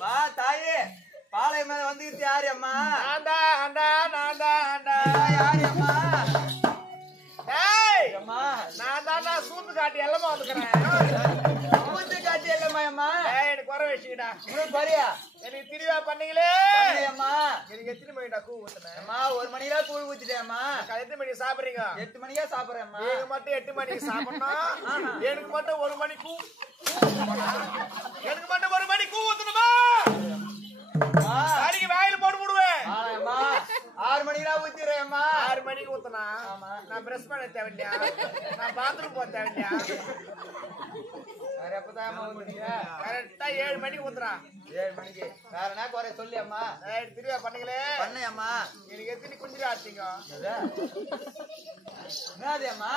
வா தாயே பாலை மேல வந்துக்கிட்டு யாரு அம்மா? நான்டா ஆண்டா நான்டா ஆண்டா யாரு அம்மா? டேய் அம்மா நான் தான்டா சூத்து காட்டி எல்லாமே வந்துக்கிறேன். மூச்சு காட்சி இல்லம்மா அம்மா. டேய் எனக்கு குறை வச்சுக்கிடா. உனக்கு பரியா எனக்கு திருவிழா பண்ணீங்களே அம்மா. எனக்கு எத்தனை மணிடா கூ ஊத்துனேன்? அம்மா 1 மணிக்கு கூழ் ஊத்திட்டேம்மா. எத்தனை மணிக்கு சாப்பிடுறீங்க? 8 மணிக்கா சாப்பிடுறேம்மா. நீங்க மட்டும் 8 மணிக்கு சாப்பிடணும். எனக்கு மட்டும் 1 மணி கூ எனக்கு மட்டும் 1 மணி கூ ஊத்தணுமா? அடிக்கு வாயில போட்டு விடுவேன். அம்மா 6 மணிக்கு ஊத்திடுறேம்மா. 6 மணிக்கு ஊத்துனா நான் பிரஷ் பண்ண தேவையில்லையா? நான் பாத்ரூம் போக தேவையில்லையா? வேற எப்பதான் ஊத்துறீங்க? கரெக்டா 7 மணிக்கு ஊத்துறான். 7 மணிக்கு வேற என்ன குறை சொல்லி அம்மா. திருவிழா பண்ணீங்களே பண்ணையம்மா. எனக்கு எத்தனை குஞ்சிரா ஆச்சுங்க? என்னது அம்மா?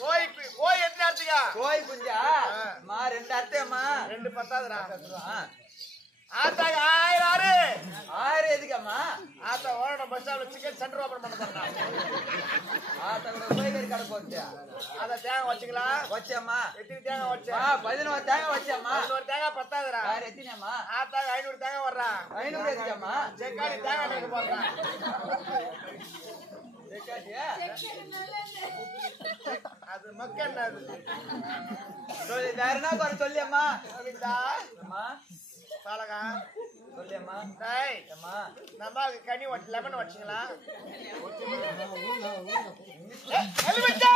கோய் எத்தனை ஆச்சுங்க? கோய் குஞ்சா அம்மா 2 அர்த்தம்மா. 2 பத்தாதுடா. ஆத்தாக்கு 1000 6 எதுக்கம்மா? ஆத்தா ஓட பஸ் ஸ்டாப்ல சிக்கன் சென்டர் ஓபன் பண்ண போறேன். ஆத்தா கூட கோயிக்கறி கடை போச்சு. அத தேங்காய் வச்சுக்கலாம். வச்சம்மா. எத்தனை தேங்காய் வச்ச? 11 தேங்காய் வச்சம்மா. 11 தேங்காய் பத்தாதுடா. வேற எத்தனைம்மா? ஆத்தாக்கு 500 தேங்காய் வர்றா. 500 எதுக்கம்மா? செக்காடி தேங்காய் நெக்க போறேன். செக்காடியா? அது மக்கள் அது. சொல்லு வேற என்ன குறை சொல்லி அம்மா. கோவிந்தா அம்மா பாலகா சொல்லி அம்மா. டேய் அம்மா நம்ம கனி லெமன் வச்சிங்களா? எலிமெண்டா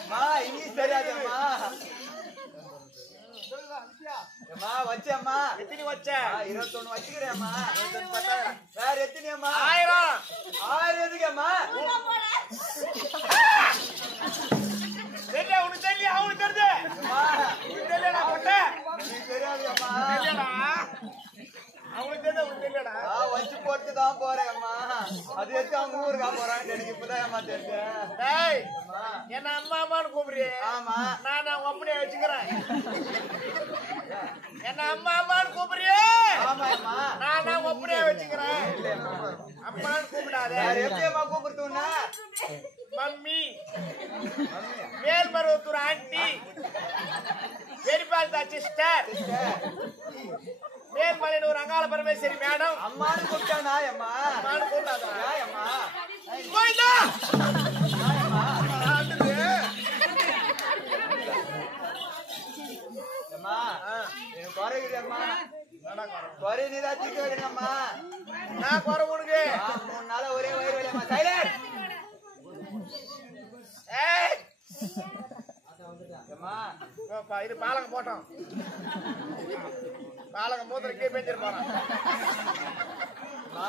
அம்மா இங்கிலீஷ் தெரியாது அம்மா. அம்மா வச்சம்மா. எத்தனை வச்ச? 21 வச்சுக்கிறேன் அம்மா. 21 பத்தாதுடா. வேற எத்தனை அம்மா? 1000 6 எதுக்கம்மா? தெரியல உனக்கு தெரியல அவனுக்கு தெரியுது. அம்மா உனக்கு தெரியலடா கொட்ட. நீ தெரியாது அம்மா. தெரியலடா அவனுக்கு தெரியல உனக்கு தெரியலடா. வச்சு போட்டு தான் போறேன் அம்மா. அது வச்சு அவங்க ஊருக்கா போறான்னு எனக்கு இப்பதான் அம்மா தெரியும். டேய் அம்மா என்ன அம்மா அம்மான்னு கூப்பிடுறியே? ஆமா. நான் அவங்க அப்படியே வச்சுக்கிறேன். என்ன அம்மா அம்மான்னு கூப்பிடுறியே? ஆமா அம்மா. நான் அவங்க அப்படியே வச்சுக்கிறேன். அம்மான்னு கூப்பிடாத. வேற எப்படி அம்மா கூப்பிடுத்துனா? மம்மி மேல்மருவத்தூர் ஆண்டி பெரியபால் தான் சிஸ்டர் மேல்மலையனூர் அங்காள பரமேஸ்வரி மேடம் அம்மான்னு கூப்பிட்டானா அம்மா? அம்மான்னு கூப்பிடாதா? அம்மா போய்டா அம்மா அம்மா எனக்கு குறையுது அம்மா. குறை நீதான் திக்க வைக்கணும்மா. நான் குறை உனக்கு 3 நாளா ஒரே வயிறு வலியம்மா. சைலண்ட் ஏய் அம்மா. இது பாலகம் போட்டோம். பாலகம் மூத்திர கீழே பெஞ்சிரு போறான். அம்மா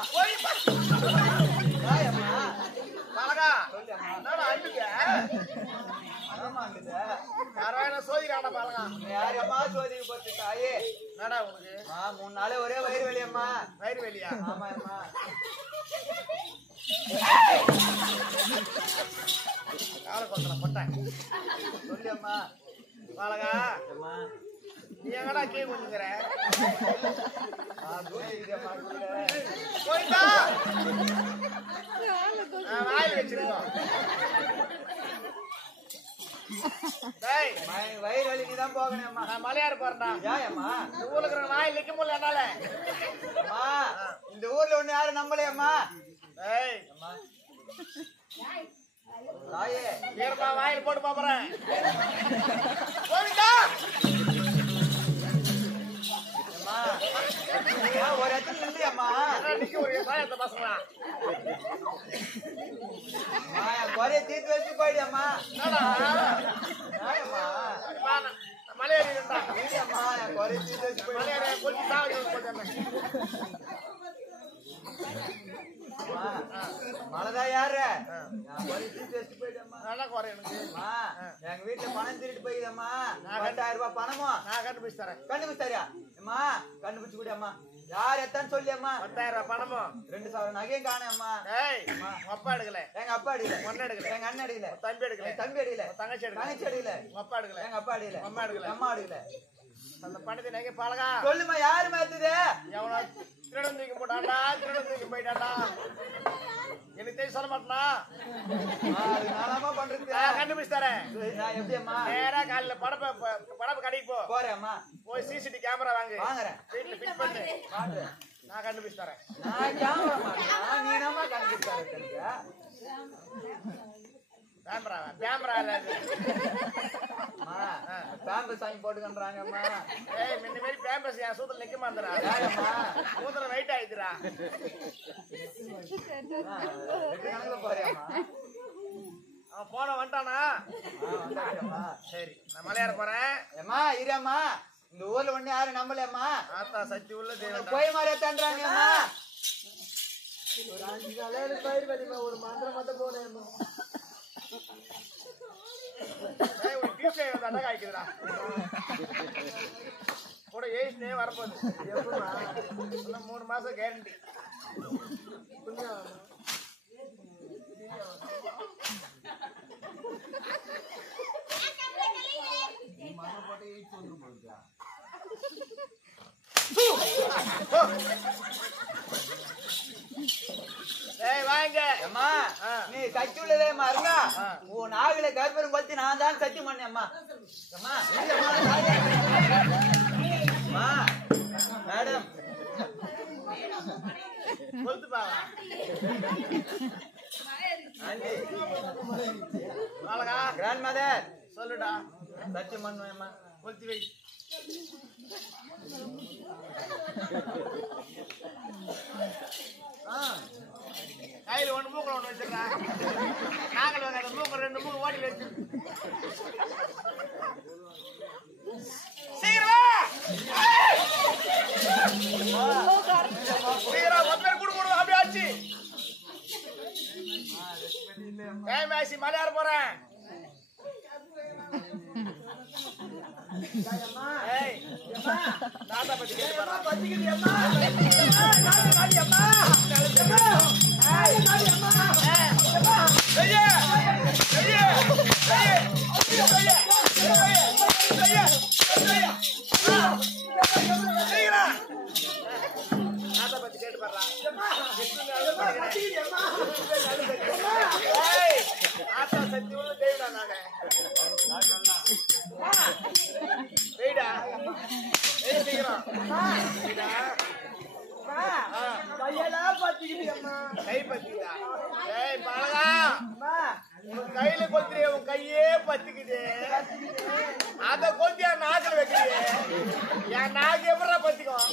பாலகா சொல்லு அம்மா. என்னடா அண்ணுங்க? ஆமா அங்குது. யாராவது சோதிக்கிறாடா பாலகா? யாரு அம்மா சோதிக்கு போட்டு தாயே? என்னடா உனக்கு 3 நாளே ஒரே வயிறு வலியம்மா. வயிறு வெளியா? ஆமா அம்மா. காலை கொட்டலாம் கொட்டேன். சொல்லு அம்மா. பாலகா அம்மா நீ எங்கடா கீழே குஞ்சுங்கிற? தூக்கிக்குது அம்மா கீழே. போயிட்டா வாயில் வச்சிருக்கோம். டேய் வயிறு வலி நீதான் போகணும் அம்மா. நான் மலையாறு போறேன்டா. ஏம்மா? இந்த ஊர்ல இருக்கிற வாயில் நிக்க முடியல என்னால. அம்மா இந்த ஊர்ல ஒண்ணு யாரும் நம்பலையம்மா. டேய் அம்மா தாயே வீரமா வாயில் போட்டு பாப்பறேன். போயிட்டா அம்மா ஒரு இடத்துல இல்லையம்மா. நிக்க ஒரு சாயத்தை பசங்களா குறைய தீர்த்து வச்சு போயிடியம்மா. மலையாளி இருந்தா இல்லையம்மா குறைய தீர்த்து வச்சு போயிடு. மலையாளி கொஞ்சம் சாவடி மழைதான் யாரு? குறைய தீர்த்து வச்சு போயிட்டம்மா. நல்லா குறை எனக்கு. எங்க வீட்டுல பணம் திருட்டு போயிடுதம்மா. 10,000 ரூபாய் பணமும் நான் கண்டுபிடிச்சு தரேன். கண்டுபிடிச்சு தரியா? அம்மா கண்டுபிடிச்சு கூடியம்மா. யார் எத்தான்னு சொல்லி அம்மா. 10,000 ரூபாய் பணமும் 2,000 நகையும் காணேன் அம்மா. ஏய் உங்க அப்பா எடுக்கல. எங்க அப்பா அடியில. ஒன்னு எடுக்கல. எங்க அண்ணன் அடியில. தம்பி எடுக்கல. தம்பி அடியில. தங்கச்சி எடுக்கல. தங்கச்சி அடியில. உங்க அப்பா எடுக்கல. எங்க அப்பா அடியில. அம்மா எடுக்கல. அம்மா அடியில. அந்த பணத்தை நகை பாலகா சொல்லுமா யாரு மாத்துது? எவனோ திருடன் தூக்கி போட்டான்டா, திருடன் தூக்கி போயிட்டான்டா. எனக்கு தெரியும் சொல்ல மாட்டேனா? அது நானாமா பண்றது கண்டுபிடிச்சு தரேன். நான் எப்படியம்மா நேரா காலையில படப்பு கடைக்கு போ. போறேம்மா போய் சிசிடி கேமரா வாங்குறேன் வீட்டுல ஃபிட் பண்ணு. மாட்டுறேன் நான் கண்டுபிடிச்சு தரேன். நான் கேமரா மாட்டேன் நீ என்னம்மா கண்டுபிடிச்சாரு கேமரா இல்ல அது. பேம்பஸ் வாங்கி போட்டுக்கன்றாங்கம்மா ஏய் இந்த மாதிரி பேம்பஸ் என் சூத்திர நிக்க மாட்டேறா. சூத்திர வெயிட் ஆயிடுறா. போறியாம்மா அவன் போன வந்துட்டானா? சரி நான் மலையாற போறேன். ஏம்மா இரியாம்மா இந்த ஊர்ல ஒண்ணு யாரும் நம்பலையம்மா ஆத்தா சக்தி உள்ள தேவன் போய் மாதிரி தான்றாங்கம்மா ஒரு 5 நாளையில பயிர் வலிமா ஒரு மந்திரம் மட்டும் போனேம்மா ஏய் ஒரு டியூஸ்டே வந்தாடா காய்க்குதுடா. கூட ஏய்ஸ்னே வரப்போகுது. எப்பமா? இன்னும் 3 மாசம் கேரண்டி. ஏய் வாங்க அம்மா நீ சக்தி உள்ளதே மருங்க உன் நாகல கர்ப்பரம் கொத்தி நான் தான் சத்தியம் பண்ணேன் அம்மா அம்மா அம்மா மேடம் கொளுத்துப்பா. கிராண்ட் மதர் சொல்லுடா. சத்தியம் பண்ணுவேம்மா கொளுத்தி வை. கையில் 1 மூக்கல 1 வச்சிருக்கா. நாங்கள் வந்து மூக்கு 2 மூக்கு ஓடி வச்சு சீக்கிரம் சீக்கிரம் ஒருத்தர் குடு அப்படியே ஆச்சு. டைம் ஆச்சு மலையாற போறேன். ஏய் நாதா பத்தி கேட்டு பாரு. பத்திக்கிட்டியம்மா அம்மா கையில கொத்திரிய உன் கையே பத்திக்குது. அத கொத்தியா நாக்கில் வைக்கிறியே. என் நாக்கு எப்படா பத்திக்கும்?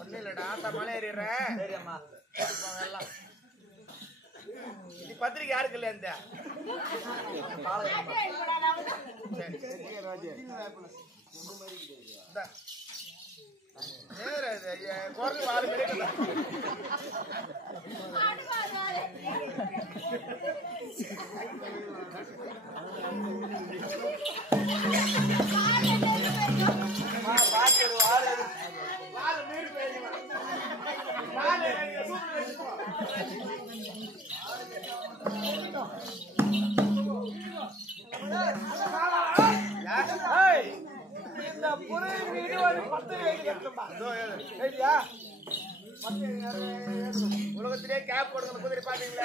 ஒண்ணு இல்லடா ஆத்தா மலை ஏறிடுறேன். சரிம்மா எல்லாம் இது பத்திரிக்கை யாருக்கு இல்ல இந்த குரங்கு 4 பேரு இந்த புது வீடு ஒரு 10 வீடு கட்டணும்பா. உலகத்திலே கேப் போடுங்க குதிரை பாத்தீங்களா?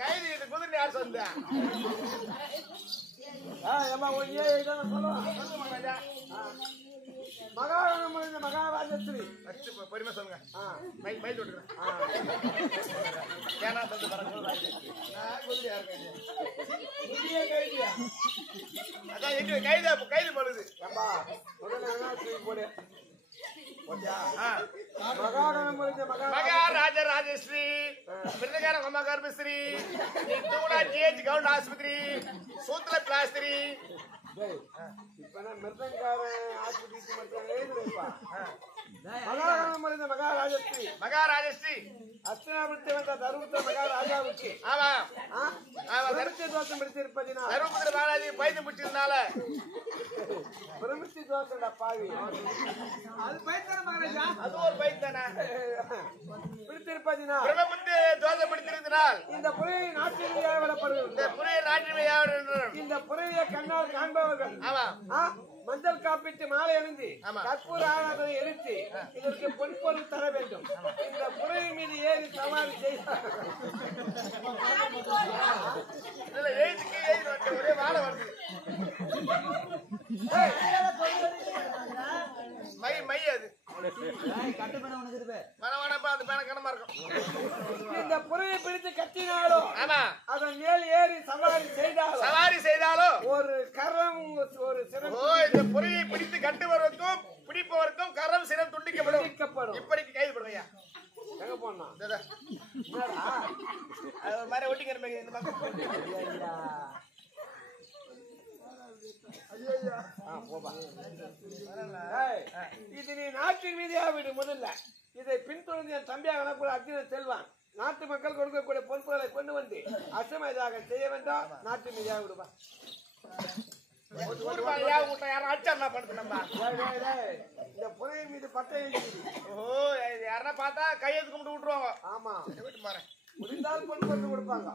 கைது இது குதிரை யார் சொந்த? மகாராஜஸ்ரீ பொறுமை சொல்லுங்க. மை தொட்டுக்கிறேன். ஏன்னா வந்து அதான் கைது பண்ணுது. மகாராஜராஜஸ்ரீ மிருதகார மகாகர்பஸ்ரீ தூணா ஜிஹெச் கவுண்ட் ஆஸ்பத்திரி சூத்திர பிளாஸ்திரி மகாராஜஸ்ரீ அஸ்தினாபுரத்தை வந்த தருமபுர மகாராஜாவுக்கு தருமபுர பாலாஜி பைத்து முடிச்சதுனால பிரமிச்சு தோசைடா பாவி. அது பைத்தனம் மகாராஜா. அது ஒரு பைத்தானா? பிடித்திருப்பதினால் பிரம்மபுத்தி தோசை பிடித்திருந்தால் இந்த புறையை நாட்டிலேயே விடப்படுகிறது. இந்த புரிய நாட்டில் யார் இந்த புறையை கண்ணால் காண்பவர்கள் ஆமா மஞ்சள் காப்பிட்டு மாலை அணிந்து ஆமா. கற்பூர ஆராதனை எடுத்து இதற்கு பொன்பொருள் தர வேண்டும். இந்த புறையை மீது ஏறி சவாரி செய்தார். இதுல எழுதுக்கு எழுதி ஒரே வாழை வருது. மை மை அது கட்டுப்பட உனக்கு இருப்ப மனவானப்பா அது பேன கனமா இருக்கும். இந்த புறையை பிடித்து கட்டினாலோ ஆமா அதன் மேல் ஏறி சவாரி செய்தாலோ சவாரி செய்தாலும் ஒரு கரம் ஒரு சிரம் ஓ இந்த பொறியை பிடித்து கட்டுவதற்கும் பிடிப்பவருக்கும் கரம் சிரம் துண்டிக்கப்படும். துண்டிக்கப்படும். இப்படிக்கு கைது பண்ணுங்க. எங்க போனா அது ஒரு மாதிரி ஒட்டிக்கிற மாதிரி இந்த பக்கம். இது நீ நாட்டின் மீதியா விடு. முதல்ல இதை பின்தொடர்ந்து என் தம்பியாக கூட அர்ஜுனன் செல்வான். நாட்டு மக்கள் கொடுக்கக்கூடிய பொறுப்புகளை கொண்டு வந்து அசமதாக செய்ய வேண்டாம். நாட்டு மீதியா விடுவா. யாரும் அடிச்சா என்ன பண்ணுது நம்ம? இந்த புறையின் மீது பட்டை ஓ யாரா பார்த்தா கையெழுத்து கும்பிட்டு விட்டுருவாங்க. ஆமா வீட்டு மாறேன் முடிந்தால் பொன் கொண்டு கொடுப்பாங்க.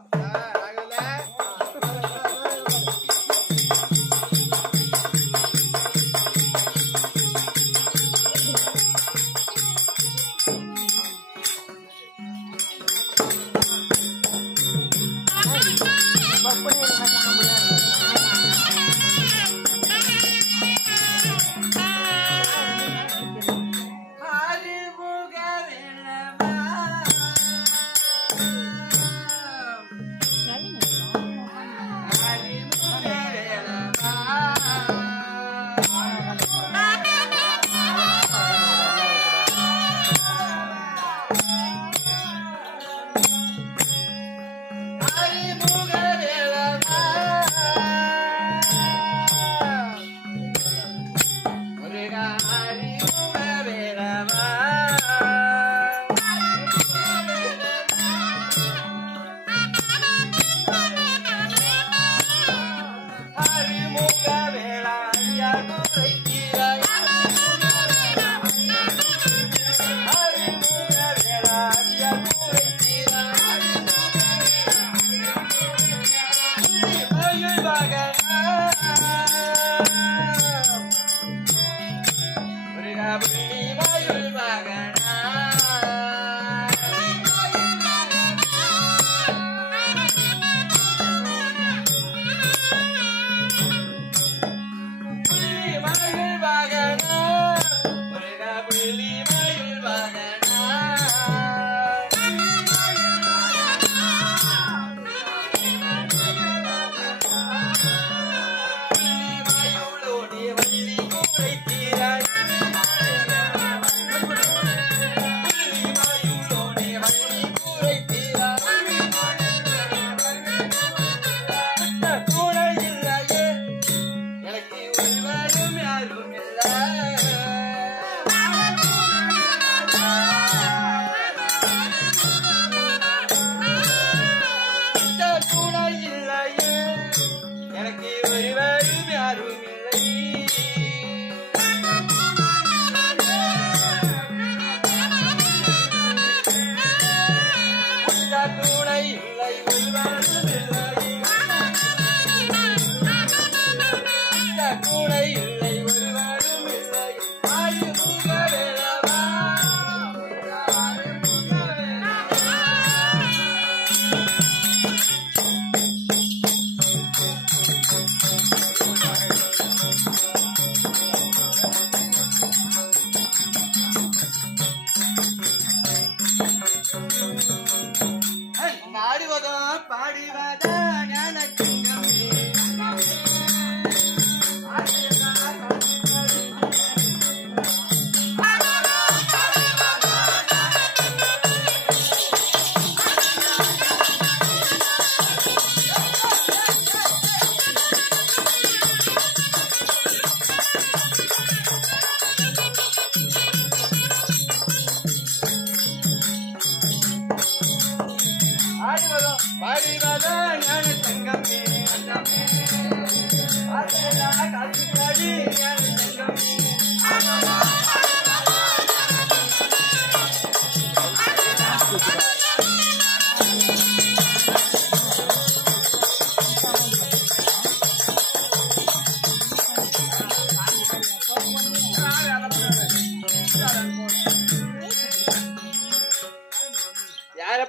ஞான தங்கமே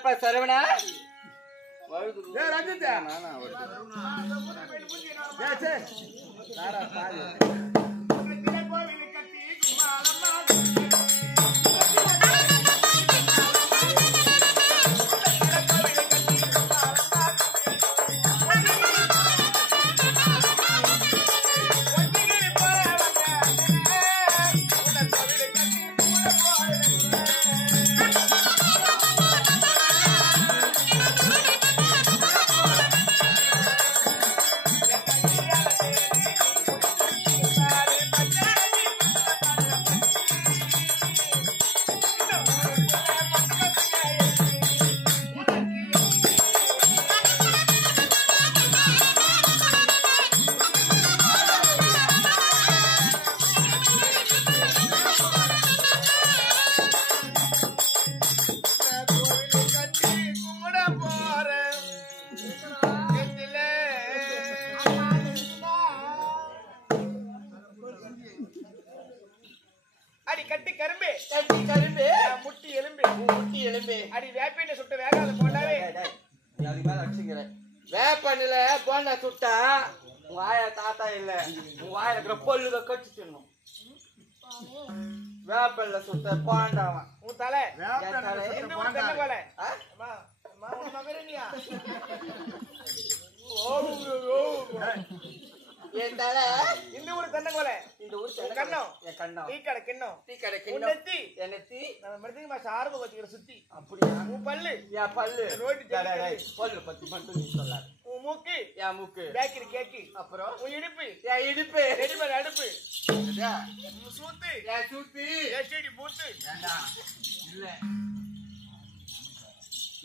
ஏப்பா சரவணா ஏய் ரஞ்சித் நானா நாரா பாரு கோவில் கட்டி கும்மாளம்மா வேப்பண்ணில போண்டா சுட்டா உங்க ஆயா தாத்தா இல்ல உங்க ஆயா இருக்கிற பொல்லுத கட்டி தின்னும் வேப்பல்ல சுட்ட போண்டாவா உன் தலை எந்த ஊர் தென்னை கோலை? அம்மா, அம்மா, உன் மகரேனியா? என் தலை இந்த ஊர் தென்னை கோலை? இந்த ஊர் உன் கண்ணம்? என் கண்ணம் டீ கடை கிண்ணம்? டீ கடை உன் கிண்ணம் நெத்தி? என் நெத்தி நம்ம மருத்துவ மாசம் ஆரம்ப வச்சுக்கிற சுத்தி. அப்படியா உன் பல்லு? என் பல்லு ரோட்டு ஜல்லிக்கட்டு. பல்லு பத்தி மட்டும் நீ சொல்லாத உன் மூக்கு? என் மூக்கு பேக்கரி கேக்கு. அப்புறம் உன் இடுப்பு? என் இடுப்பு ரெடிமேட் அடுப்பு. என் உன் சூத்து? சுத்தி எஸ்டிடி பூத்து. இல்ல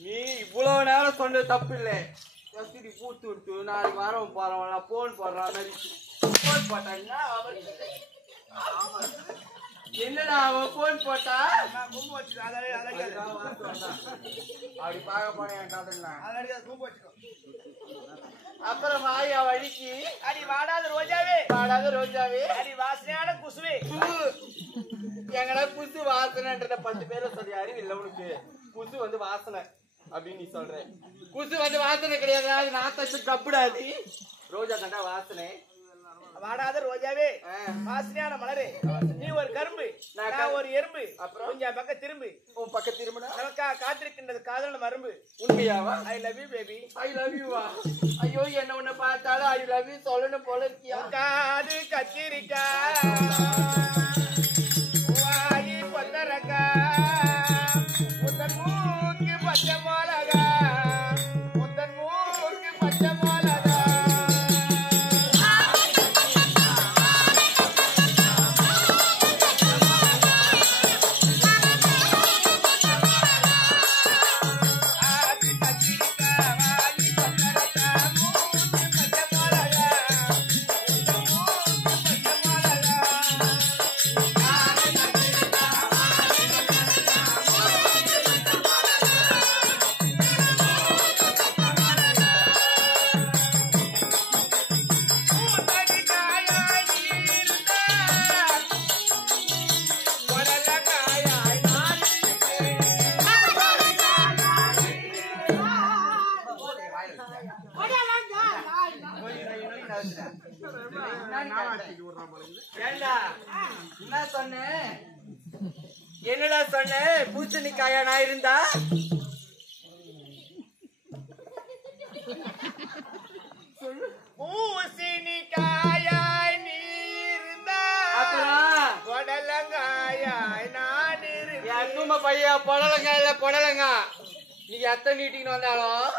நீ இவ்வளவு நேரம் சொன்னது தப்பு இல்ல எஸ்டி பூத்து விட்டு நாளைக்கு வரவும் போறவன் போன் போடுறான் போன் போட்டான்னா என்னடா அவன் போன் போட்டா நான் கும்பு வச்சுக்கோ. அதை அடிக்காது. அப்படி பார்க்க போனேன் என் கதைன்னா அதை அடிக்காது. கும்பு வச்சுக்கோ. அப்புறம் வாயா வழிக்கு அடி வாடாத ரோஜாவே. பாடாத ரோஜாவே அடி வாசனையான குசுவே. எங்கடா குசு வாசனைன்றத 10 பேரை சொல்லி அறிவில்லை உனக்கு குசு வந்து வாசனை அப்படின்னு நீ சொல்ற குசு வந்து வாசனை கிடையாது அது நாத்தச்சு கப்புடாது ரோஜா கண்டா வாசனை வாடாத ரோஜாவே. வாசனையான மலரே. நீ ஒரு கரும்பு நான் ஒரு எறும்பு. அப்புறம் கொஞ்சம் பக்கம் திரும்பு. உன் பக்கத்து திரும்பினா நமக்கா காத்திருக்கின்றது காதல் மரும்பு. உண்மையாவா I love you baby. I love you வா ஐயோ என்ன உன்னை பார்த்தாலும் ஐ லவ் யூ சொல்லணும் போல இருக்கியா காது கத்திரிக்கா வாயி பொத்தரக்கா உத்தன் மூக்கு பச்சை மிளகா உத்தன் மூக்கு பச்சை மிளகா. ஏண்டா என்ன சொன்னேன் என்னடா சொன்ன பூசணிக்காயா நான் இருந்தா பூசணிக்காயாய் நீ இருந்தா அப்புறம் பொடலங்காயாய் நான் இருந்தேன். என் தூம பையா பொடலங்க நீங்க எத்தனை நீட்டின்னு வந்தாலும்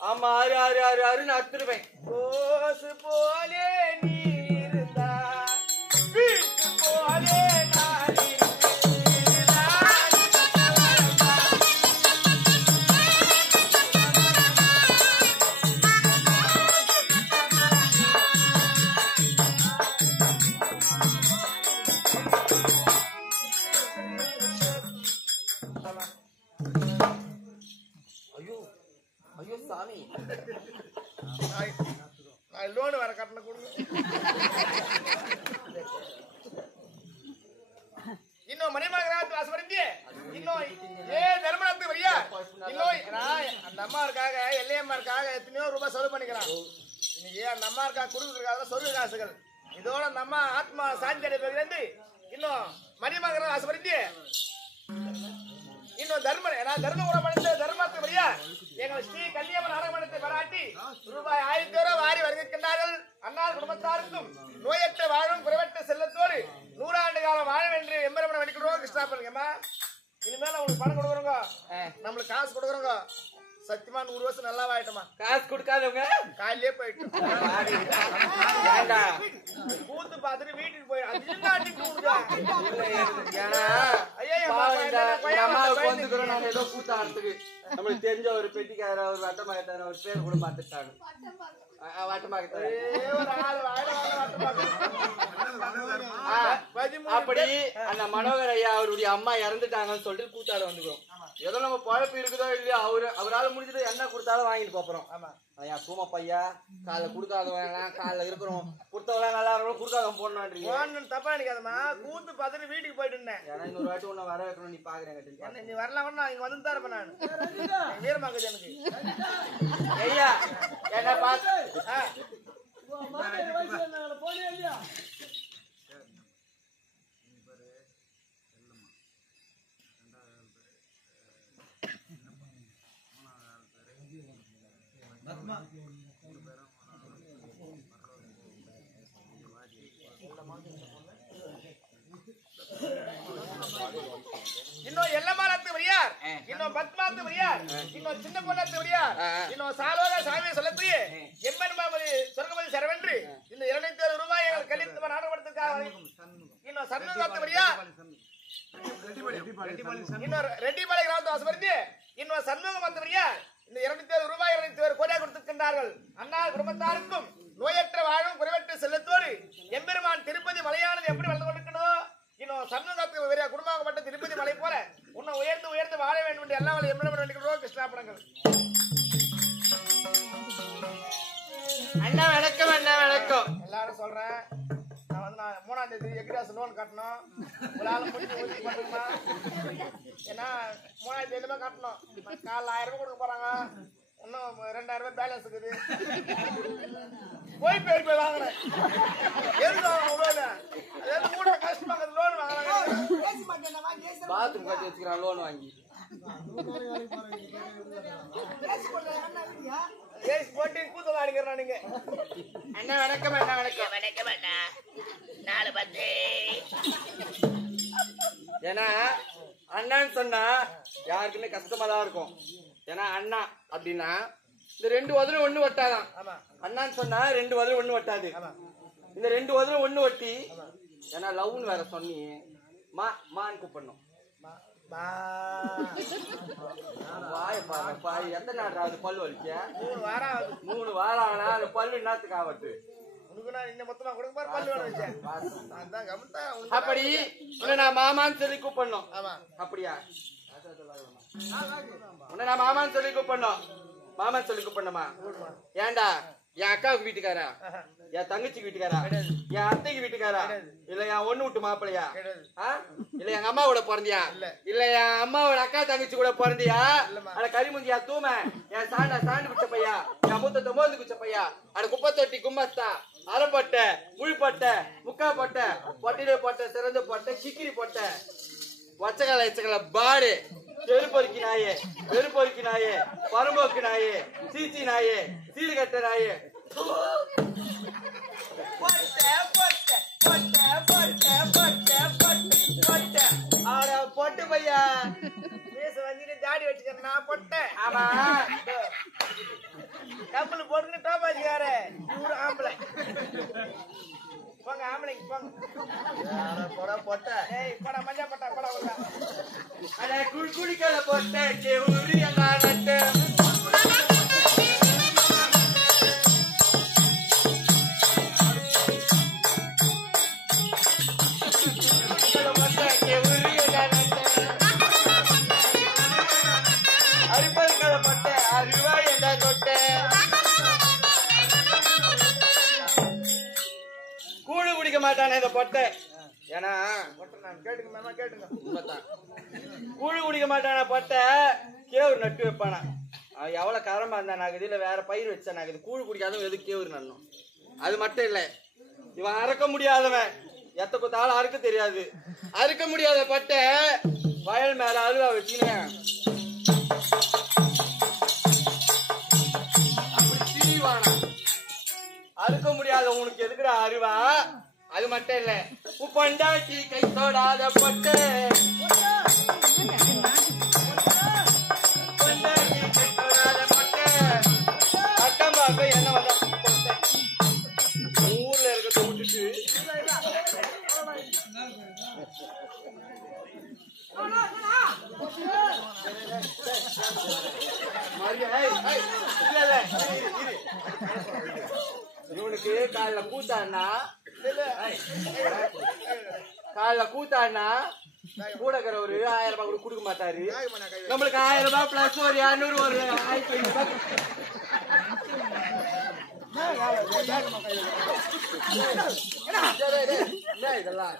ஆமா 6 அத்துருவேன் கோசு போலே நீ இருந்தா வீட்டு போலே நான் ஐயோ சாமி லோன் வர கட்டணம் கொடுங்க. முருக காசுகள் இதோட நம்ம ஆத்மா சாந்தி அடைகிறது. இன்னும் மணிமகரம் ஆசைப்படுத்தி இன்னும் தர்ம உணவளித்த தர்மத்துபடியா எங்கள் ஸ்ரீ கல்யாண அரங்கமனத்தை பாராட்டி ரூபாய் 1000 வாரி வருகின்றார்கள். அன்னார் குடும்பத்தாருக்கும் நோயற்ற வாழும் குறைவற்ற செல்லத்தோடு 100 ஆண்டு காலம் வாழும் என்று எம்பெருமனை வடிக்கிறோம். கிருஷ்ணா பண்ணுங்கம்மா. இனிமேல் உங்களுக்கு பணம் கொடுக்குறோங்க, நம்மளுக்கு காசு கொடுக்குறோங்க. சத்தியமா 100 வருஷம் நல்லா வாயிட்டோமா. காசு கொடுக்காதவங்க காலையிலே போயிட்டு கூத்து பார்த்துட்டு வீட்டுக்கு போய் ஏதோ கூத்தாடுறதுக்கு நம்மளுக்கு தெரிஞ்ச ஒரு பெட்டிக்கார ஒரு வட்டமாகத்தார ஒரு பேர் கூட பார்த்துட்டாங்க. அப்படி அந்த மனோகர் ஐயா அவருடைய அம்மா இறந்துட்டாங்கன்னு சொல்லிட்டு கூத்தாட வந்துக்கிறோம். ஏதோ நம்ம பழப்பு இருக்குதோ இல்லையோ அவரால் முடிஞ்சது என்ன கொடுத்தாலும் வாங்கிட்டு போறோம். என் பூமா பையா காலைல கொடுக்காதவங்க காலைல இருக்கிறோம் கொடுத்தவங்க நல்லா இருக்கணும் கொடுக்காதவங்க போடணும் தப்பா நினைக்காதமா. கூத்து பார்த்துட்டு வீட்டுக்கு போயிட்டு இருந்தேன். ஏன்னா இன்னொரு வாட்டி உன்னை வர வைக்கணும். நீ பாக்குறேன் நீ வரலாம் நான் இங்க வந்து தான் இருப்பேன். நான் வீரமாக்குது எனக்கு ஐயா என்ன பார்த்து இன்னும் எல்லமாலத்து வரியார், இன்னும் பத்மாத்து வரியார், இன்னும் சின்ன பொண்ணத்து வரியார், இன்னும் சாலோக சாமியை சொல்லக்கூடிய எம்பெருமாமதி சொர்க்கமதி சரவென்று இந்த 200 ரூபாய் கழித்து நாடகப்படுத்திருக்காங்க. இன்னும் சண்முகத்து வரியார், இன்னும் ரெட்டிபாளைய கிராமத்து வாசப்பருந்து இன்னும் சண்முகம் வந்து வரியார் இந்த 200 ரூபாய் 200 கோடியாக கொடுத்திருக்கின்றார்கள். அன்னார் குடும்பத்தாருக்கும் நோயற்ற வாழும் குறைவற்ற செல்லத்தோடு எம்பெருமான் திருப்பதி மலையானது எப்படி வளர்ந்து கொண்டிருக்கணும். இன்னும் சண்முகத்துக்கு வேற குடும்பமாகப்பட்ட திருப்பதி மலை போல இன்னும் உயர்ந்து உயர்ந்து வாழ வேண்டும் என்று எல்லா எம்பெருமான் வேண்டிக்கிறோம். கிருஷ்ணா படங்கள் அண்ணா வணக்கம். அண்ணா வணக்கம். எல்லாரும் சொல்றேன். நான் வந்து 3ஆம் தேதி எக்ராஸ் லோன் கட்டணும். உங்களால முடிஞ்சு ஊற்றி பண்ணுமா? ஏன்னா 3ஆம் தேதியிலுமே கட்டணும். காலைல 1000 ரூபாய் கொடுக்க போறாங்க. இன்னும் 2000 ரூபாய் பேலன்ஸ் இருக்குது. போய் வாங்குறேன். எதுக்கு வாங்க அதாவது கூட கஷ்டமாக லோன் வாங்குறாங்க. பாத்ரூம் கட்டி வச்சுக்கிறான் லோன் வாங்கி போட்டு கூத்தல் ஆடிக்கிறான். நீங்க அண்ணா வணக்கம். அண்ணா வணக்கம். வணக்கம் அண்ணா. 4-10. ஏன்னா அண்ணான்னு சொன்னா யாருக்குமே கஷ்டமா தான் இருக்கும். ஏன்னா அண்ணா அப்படின்னா இந்த 2 உதரம் 1 ஒட்டாதான். அண்ணான்னு சொன்னா 2 உதரம் 1 ஒட்டாது. இந்த 2 உதரம் 1 ஒட்டி ஏன்னா லவ்னு வேற சொன்னி மான்னு கூப்பிடணும். வாய பாரு பாய் எத்தனை நாள் பல்லு வலிக்க 3 வாரம் ஆனா அந்த பல்லு என்னத்துக்கு ஆபத்து. அப்படி உன்னை நான் மாமான்னு சொல்லி கூப்பிடணும். அப்படியா உன்னை நான் மாமான்னு சொல்லி கூப்பிடணும். மாமான்னு சொல்லி கூப்பிடணுமா? ஏண்டா என் அக்காவுக்கு வீட்டுக்காரா, என் தங்கச்சிக்கு வீட்டுக்காரா, என் அத்தைக்கு வீட்டுக்காரா, இல்ல என் ஒண்ணு விட்டு மாப்பிளையா, இல்ல எங்க அம்மா கூட பிறந்தியா, இல்ல என் அம்மாவோட அக்கா தங்கச்சி கூட பிறந்தியா, அட கரிமுந்தியா தூம என் சாண்டு குச்ச பையா, என் 39 குச்ச பையா, அட குப்பை தொட்டி கும்பஸ்தா அரைப்பட்ட முழுப்பட்ட முக்கா பட்ட பொட்டில போட்ட சிறந்த போட்ட கிக்கிரி போட்ட வச்சகால இச்சகால பாடு செருப்பொறுக்கி நாயே வெறுப்பொறுக்கி நாயே பரம்போக்கு நாயே சீச்சி நாயே சீடு கட்ட நாயே பொட்டு பையா தாடி வச்சுக்கிறேன் நான் பொட்டேன். ஆமா கப்பல் போட்டு டோபாச்சிக்காரு இவரு ஆம்பளை. போங்க ஆம்பளைக்கு போங்க. பொட்ட பட மஞ்சா பட்டா பட குடிக்கல பொட்டை செவுரி நட்டு கூழு குடிக்க மாட்டானே இந்த பொட்டை. ஏன்னா கேட்டுங்க கூழு குடிக்க மாட்டான பொட்டை கேவுரு நட்டு வைப்பானா. அவன் எவ்வளவு கரமா இருந்தா நாக்குது இல்ல வேற பயிர் வச்சா நாக்குது. கூழு குடிக்காதவங்க எதுக்கு கேவுரு நடணும். அது மட்டும் இல்ல இவன் அறுக்க முடியாதவன், எத்த குத்தாலும் அறுக்க தெரியாது. அறுக்க முடியாத பட்ட வயல் மேல அழுவா வச்சுக்கினேன் அப்படி திரிவானா. அறுக்க முடியாத உனக்கு எதுக்குடா அருவா? அது மட்டும் இல்ல, பொண்டாட்டி கை தொடாத பட்டு என்ன வந்தா ஊர்ல இருக்கிறத விட்டுட்டு இவனுக்கு காலைல கூத்தாடினா கூட இருக்கிறவரு 1000 ரூபாய் கூட கொடுக்க மாட்டாரு. நம்மளுக்கு 1000 ரூபாய் பிளஸ் ஒரு 200 ஒரு 1500 இதெல்லாம்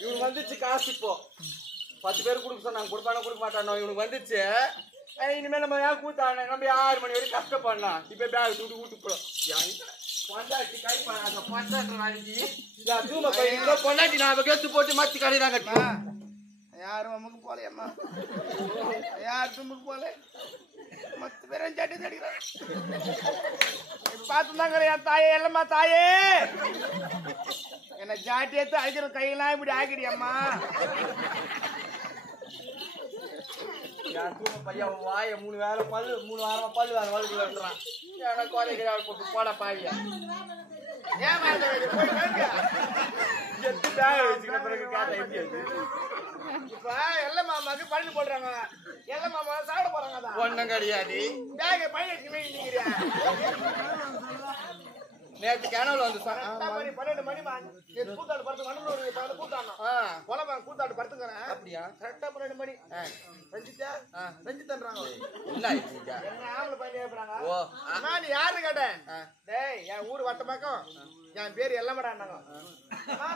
இவனுக்கு வந்துச்சு காசு. இப்போ 10 பேர் கொடுக்க சொன்னாங்க, கொடுப்பானோ கொடுக்க மாட்டானோ. இவனுக்கு வந்துச்சு. இனிமே நம்ம ஏன் கூத்தாடின, நம்ம 6 மணி வரைக்கும் கஷ்டப்படலாம். இப்ப பேக் தூட்டு வீட்டு போறோம். பொண்டாட்டி கை பண்ணாங்க பட்டாட்டு வாங்கி தூம பையன் பொண்டாட்டி நாம கேட்டு போட்டு மாத்தி கடையிறாங்க. யாரும் அம்முக்கு போலையம்மா, யார் தும்முக்கு போல 10 பேரும் சட்டி தடிக்கிறாங்க. பார்த்துதாங்க என் தாயே, இல்லம்மா தாயே, என்ன ஜாட்டி எடுத்து அடிக்கிற கையெல்லாம் இப்படி ஆக்கிடியம்மா. பையன் வாய 3 வாரம் பல்லு 3 வாரமா பல்லு வேற வலுக்குறான். எனக்கு குறைக்கிற போட்டு போட பாவியா ஏன் போய் எத்து பேக வச்சுக்கிற பிறகு கேட்ட எப்படி இருக்கு? இப்ப எல்ல மாமாக்கு பழனி போடுறாங்க, எல்ல மாமா சாப்பிட போறாங்க. ஒண்ணும் கிடையாது. பேக பழனி வச்சுக்கிறீங்க. நேற்று கிணவுல வந்து 12 மணி கூத்தாடு படுத்து மண்ணூர் கூத்தாடணும். கூத்தாடு படுத்துக்கிறேன். அப்படியா? கரெக்டா 12 மணி. ரஞ்சித்ன்றாங்க. என்ன ஆம்பளை பையன் கேட்கறாங்க. ஓ நான் யாரு கேட்டேன். டேய் என் ஊர் வட்ட பக்கம், என் பேரு எல்லாமடான்னாங்க.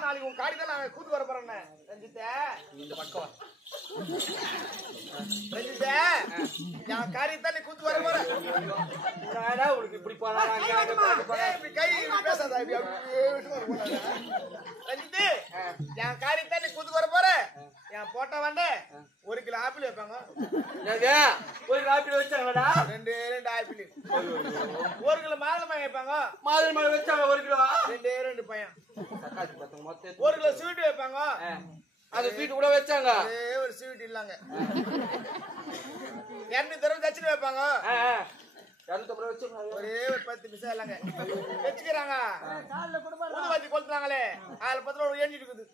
நாளைக்கு உன் காடி தான் நான் கூத்து வர போறேன். ரஞ்சித்த இந்த பக்கம் ரஞ்சித்த என் காரி தான் நீ கூத்து வர போற. உனக்கு இப்படி போலாம் கை பேசாத. ரஞ்சித்து என் காரி தான் நீ கூத்து வர போற. என் போட்டோ வேண்டே 1 கிலோ ஆப்பிள் வைப்பாங்க. 1 கிலோ ஆப்பிள் வச்சாங்களா? 2 ஆப்பிள். 1 கிலோ மாதுளை வைப்பாங்க. மாதுளை வச்சாங்க 1 கிலோ. 2 பையன். 1 கிலோ ஸ்வீட் வைப்பாங்க. அது ஸ்வீட் கூட வச்சாங்க. ஒரே ஒரு ஸ்வீட் இல்லங்க. 2 தடவை தச்சிட்டு வைப்பாங்க. 250 வச்சாங்க. ஒரே ஒரு 10 பைசா இல்லங்க வச்சுக்கிறாங்க. ஊதுவத்தி கொளுத்துறாங்களே, அதுல 10 ரூபாய் ஏஞ்சிட்டு இருக்குது.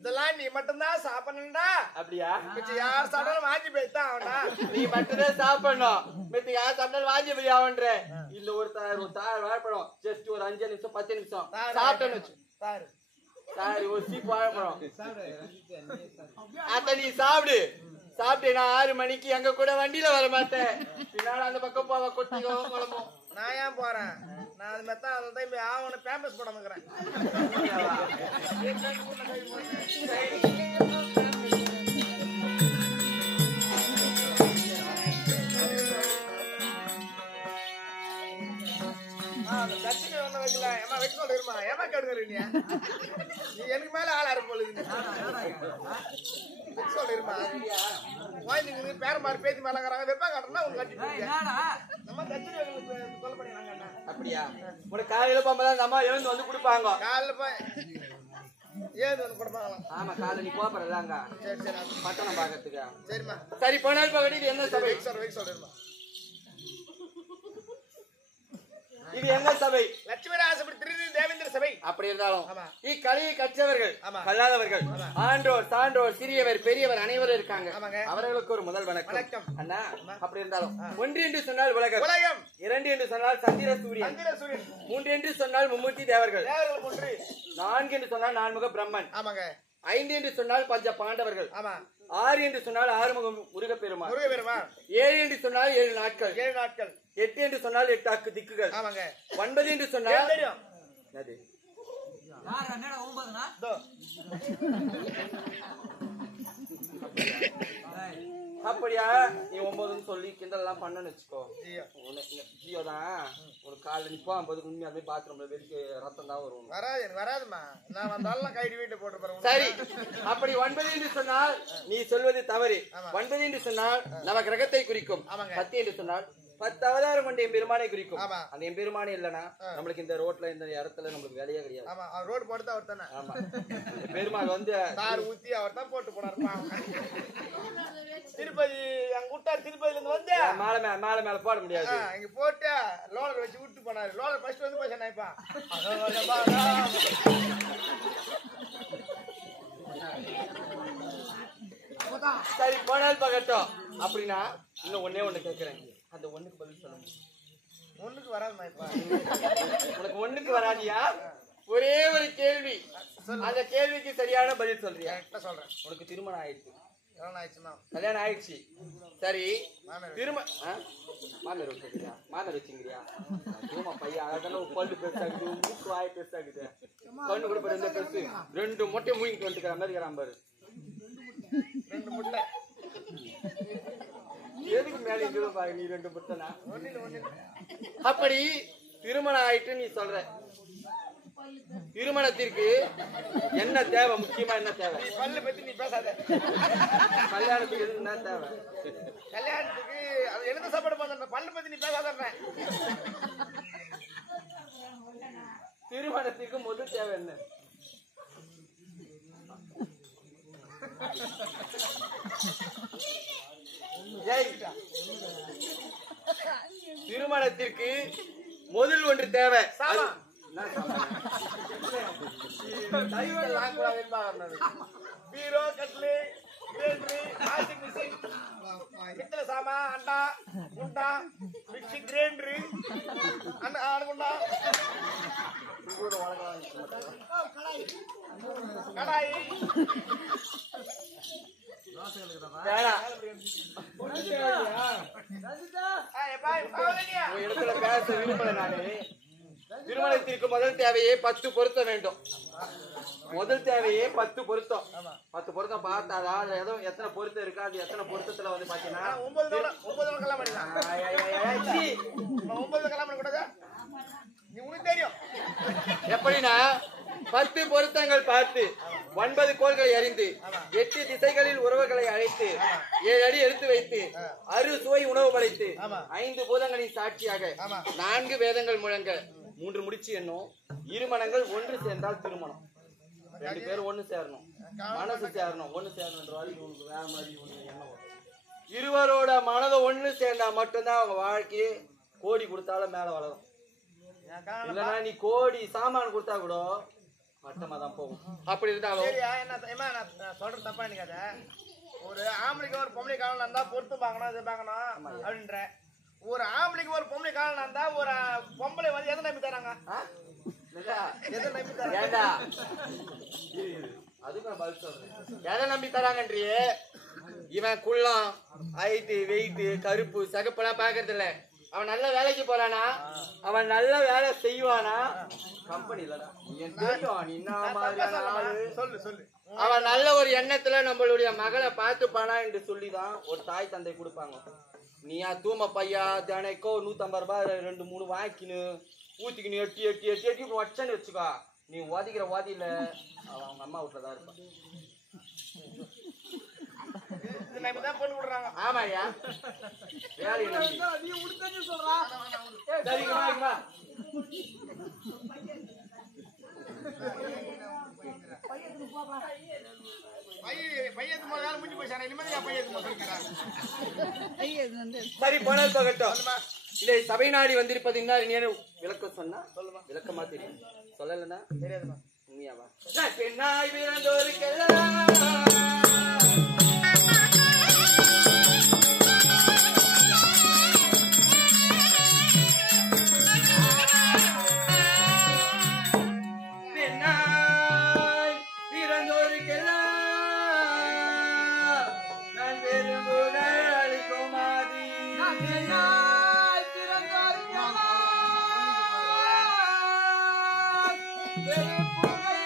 இதெல்லாம் நீ மட்டும்தான் சாப்பிடணும்டா. அப்படியா? மிச்சம் யார் சாப்பிட்டாலும் வாங்கி போய்தான் ஆகண்டா. நீ மட்டும்தான் சாப்பிடணும், மிச்ச யார் சாப்பிட்டாலும் வாங்கி போய் ஆகன்ற. இல்ல ஒரு தார் வாழைப்பழம் ஜஸ்ட் ஒரு 5 நிமிஷம் 10 நிமிஷம் சாப்பிட்டேன்னு வச்சு சாரி ஒரு சீப் வாழைப்பழம் அத்த நீ சாப்பிடு. சாப்பிட்டு நான் 6 மணிக்கு எங்க கூட வண்டியில வர மாட்டேன். பின்னால அந்த பக்கம் போவ கொட்டிக்கோ குழம்பும். நான் ஏன் போறேன்? நான் அது மெத்தா அந்த டைம் ஆவண பேம்பஸ் போடாம இருக்கிறேன். தட்சிணை ஒண்ணு வைக்கல. ஏமா வைக்க சொல்றீமா? ஏமா கேடுங்க நீ எனக்கு மேல ஆளா இருக்க போலுது. சொல்லிருமா வாங்கிட்டு பேர மாதிரி பேசி மேலங்கிறாங்க. வெப்பா காட்டுறா உங்க கட்டிட்டு நம்ம தட்சிணை கொலை பண்ணிடுறாங்க. அப்படியா? உனக்கு காலையில போகும்போது அம்மா எழுந்து வந்து கொடுப்பாங்க. காலைல போய் ஏது வந்து கொடுப்பாங்களாம். ஆமா காலைல நீ போறலாங்க. சரி சரி பட்டணம் பாக்கிறதுக்கு. சரிம்மா சரி போனால் பக்கத்து என்ன சபை? சொல்லிருமா. இது என்ன சபை? லட்சுமி ராசபடி திரு தேவேந்திர சபை. அப்படி இருந்தாலும் இக்கலையை கற்றவர்கள் கல்லாதவர்கள் ஆண்டோர் சான்றோர் சிறியவர் பெரியவர் அனைவரும் இருக்காங்க. அவர்களுக்கு ஒரு முதல் வணக்கம் அண்ணா. அப்படி இருந்தாலும் 1 என்று சொன்னால் உலகம், 2 என்று சொன்னால் சந்திர சூரியன், 3 என்று சொன்னால் மும்மூர்த்தி தேவர்கள், 4 என்று சொன்னால் 4முக பிரம்மன், 5 என்று சொன்னால் பஞ்ச பாண்டவர்கள், 6 என்று சொன்னால் 6முக முருகப்பெருமான், 7 என்று சொன்னால் 7 நாட்கள், 8 என்று சொன்னால் 8 திக்குகள், 9 என்று சொன்னால் இதோ. அப்படியா நீ 9ன்னு சொல்லி கிண்டல் எல்லாம் பண்ணன்னு வச்சுக்கோ. ஐயோ. ஜியோ தான் உனக்கு காலைல நிப்பா 50 உண்மையாவே பாத்ரூம்ல வெடிக்க ரத்தம் தான் வரும். வராது எனக்கு வராதுமா. நான் வந்தாலும் கைடி வீட்டு போட்டு போறேன். சரி அப்படி 9 என்று சொன்னால் நீ சொல்வது தவறு. 9 என்று சொன்னால் நவ கிரகத்தை குறிக்கும். 10 என்று சொன்னால் 10 அவதாரம் கொண்ட எம்பெருமானை குறிக்கும். அந்த எம்பெருமானே இல்லனா நம்மளுக்கு இந்த ரோட்ல இந்த இடத்துல நம்மளுக்கு வேலையே கிடையாது. ஆமா அவர் ரோட் போட்டு அவர் தானே. ஆமா பெருமாள் வந்து தார் ஊத்தி அவர் தான் போட்டு போனார். திருப்பதி அங்க விட்டார். திருப்பதில இருந்து வந்து மேல மேல போட முடியாது. இங்க போட்டு லோலர் வச்சு விட்டு போனாரு. லோலர் ஃபர்ஸ்ட் வந்து போய் சொன்னாய்ப்பா. சரி போனால் பகட்டும். அப்படின்னா இன்னும் ஒண்ணு கேக்குறேன். அந்த ஒண்ணுக்கு பதில் சொல்லுங்க. ஒண்ணுக்கு வராதுமா இப்ப. உனக்கு ஒண்ணுக்கு வராதியா? ஒரே ஒரு கேள்வி. அந்த கேள்விக்கு சரியான பதில் சொல்றியா? கரெக்டா சொல்றேன். உனக்கு திருமணம் ஆயிடுச்சு. கல்யாணம் ஆயிடுச்சு. சரி மாமியார் வச்சுக்கிறியா? மாமியார் வச்சுக்கிறியா? ஆமா பையன் அழகான பல்லு பெருசாகுது, மூக்கு வாய் பெருசாகுது, கண்ணு கூட பெருசா பெருசு, 2 மொட்டை மூங்கிட்டு வந்துக்கிற மாதிரி இருக்கிறான் பாரு. 2 முட்டை எதுக்கு மேலே இவ்வளவு பாரு நீ 2 முட்டைனா? அப்படி திருமணம் ஆயிட்டு நீ சொல்ற. திருமணத்திற்கு என்ன தேவை? முக்கியமா என்ன தேவை? பல்லு பத்தி நீ பேசாத. கல்யாணத்துக்கு எதுக்கு என்ன தேவை? கல்யாணத்துக்கு அது எழுந்த சாப்பாடு பண்ண பல்லு பத்தி நீ பேசாத. திருமணத்திற்கு முதல் தேவை என்ன? திருமணத்திற்கு முதல் ஒன்று தேவை. பீரோ, கட்லு, வாஷிங் மிஷின், பித்தளை சாமா, அண்டா, குண்டா, மிக்சி கிரைண்டரு, குண்டா, கடாய், இடத்துல பேச விரும்பல நானு. திருமணத்திற்கு முதல் தேவையே 10 பொருத்தம் வேண்டும். முதல் தேவையே 10 பொருத்தம். 10 பொருத்தம் பார்த்தாதா ஏதோ எத்தனை பொருத்தம் இருக்கா? அது எத்தனை பொருத்தத்துல வந்து பாத்தீங்கன்னா 9 கல்யாணம் பண்ணிக்கலாம். 9 கல்யாணம் பண்ணக்கூடாதா? நீ உனக்கு தெரியும் எப்படின்னா 10 பொருத்தங்கள் பார்த்து 9 கோள்களை அறிந்து 8 திசைகளில் உறவுகளை அழைத்து 7 அடி எடுத்து வைத்து 6 சுவை உணவு படைத்து 5 பூதங்களின் சாட்சியாக 4 வேதங்கள் முழங்க 3 முடிச்சு என்னும் இருமணங்கள் ஒன்று சேர்ந்தால் திருமணம். 2 பேரும் ஒண்ணு சேரணும், மனசு சேரணும். ஒண்ணு சேரணும் வேற மாதிரி எண்ணம். இருவரோட மனதை ஒண்ணு சேர்ந்தா மட்டும்தான் அவங்க வாழ்க்கையே கோடி கொடுத்தாலும் மேல வளரும். இல்லன்னா நீ கோடி சாமான் கொடுத்தா கூட மட்டமா தான் போகும். அப்படி இருந்தாலும் சொல்றது தப்பா நினைக்காத. ஒரு ஆம்பளைக்கு ஒரு பொம்பளை காலம் இருந்தா பொறுத்து பார்க்கணும், இது பார்க்கணும் அப்படின்ற. ஒரு ஆம்பளைக்கு ஒரு பொம்பளை காலம் இருந்தா ஒரு பொம்பளை வந்து எதை நம்பி தராங்க? அதுக்கு நான் பதில் சொல்றேன். எதை நம்பி தராங்கன்றியே? இவன் குள்ளம், ஹைட்டு, வெயிட்டு, கருப்பு, சகப்பெல்லாம் பாக்குறது இல்ல. அவன் நல்ல வேலைக்கு போறானா? அவன் நல்ல வேலை செய்வானா? கம்பெனி இல்லடா சொல்லு. அவன் நல்ல ஒரு எண்ணத்துல நம்மளுடைய மகளை பார்த்துப்பானா என்று சொல்லிதான் ஒரு தாய் தந்தை கொடுப்பாங்க. நீயா தூம பையா தினைக்கோ 150 ரூபாய் 2-3 வாங்கிக்கின்னு ஊத்திக்கின்னு எட்டி வச்சன்னு வச்சுக்கா. நீ ஓதிக்கிற ஓதியில அவங்க அம்மா வீட்டுலதான் இருப்பான். ஆமாயா வேலையை சரிங்கம்மா. சரி போனால் போகட்டும். இதை சபை நாடி வந்திருப்பது என்ன விளக்கம் சொன்னா சொல்லுமா? விளக்கமா தெரியும். சொல்லலன்னா தெரியாதுமா. உண்மையாவா? பெண்ணாய் வீரந்தோருக்கெல்லாம் Very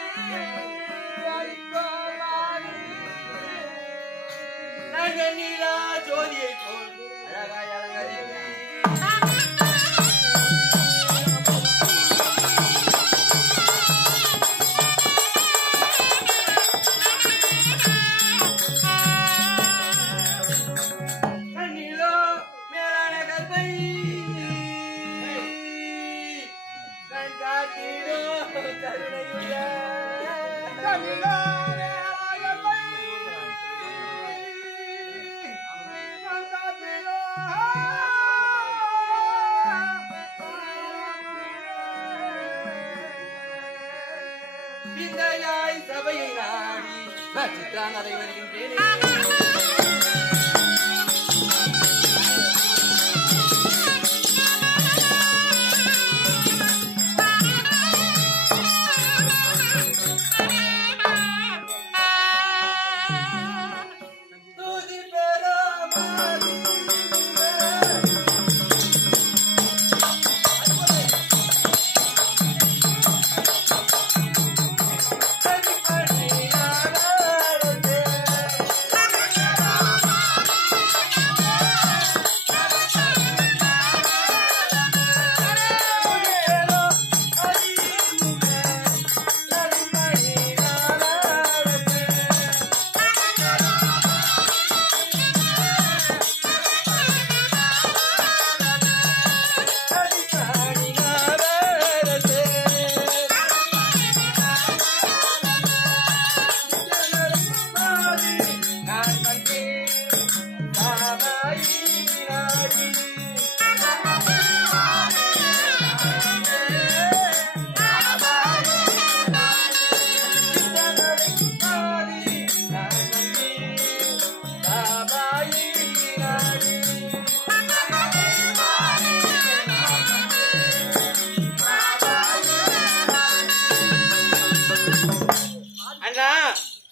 கண்ணிலா ஜோதியை போல் அழகாய் அலங்கரித்து கண்ணிலோ மேலான கற்பை கண் காட்டிலோ கருணையுள்ள கண்ணிலோ பிந்தையாய் சபையை நாடி நட்சத்திரங்களை வருகின்றேனே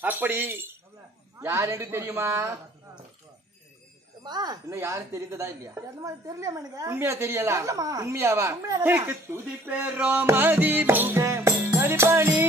அப்படி யார் என்று தெரியுமா? இன்னும் யாரும் தெரிந்ததா இல்லையா? உண்மையா தெரியல? உண்மையாவா? துதி பெறோ மதி முக நடிப்பணி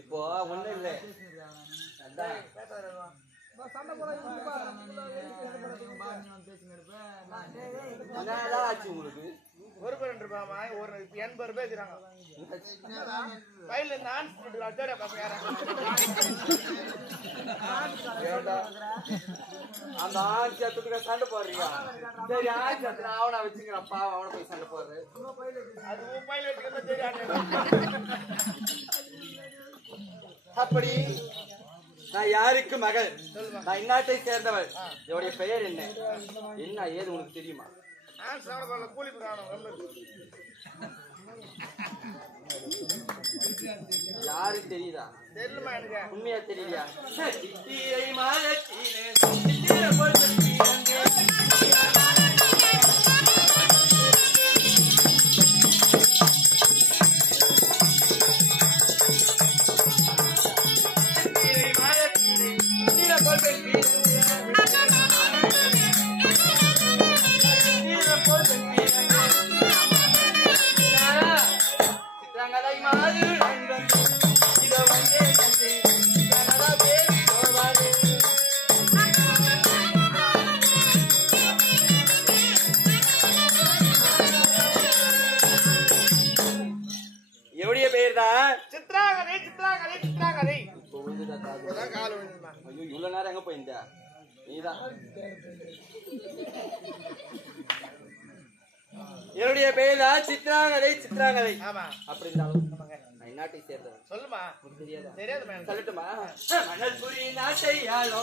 இப்போ ஒண்ணு இல்ல உங்களுக்கு ஒரு பேர் ஒரு 80 பேர் இருக்கிறாங்க. அந்த ஆண் சத்துக்கு சண்டை போடுறீங்க. சரி ஆண் சத்துல அவனை வச்சுக்கிறப்பா அவனை போய் சண்டை போடுறது. அப்படி நான் யாருக்கு மகள்? நான் இந்நாட்டை சேர்ந்தவள். என்னுடைய பெயர் என்ன? என்ன ஏது உனக்கு தெரியுமா? யாரு தெரியுதா? உண்மையா தெரியலையா? எவடைய பெயர் தான்? சித்ராங்கதை சித்ராங்கதை சித்ராங்கதை. ஐயோ இவ்வளவு நேரம் எங்க போயிருந்தா? நீதான். என்னுடைய பெயர் சித்ராங்கதை. சித்ராங்கதை ஆமா அப்படி இருந்தாலும் நான் நாட்டை சேர்ந்தவன். சொல்லுமா தெரியாதா? தெரியாது மேடம் சொல்லட்டுமா? மணல்புரி நாட்டை ஆளோ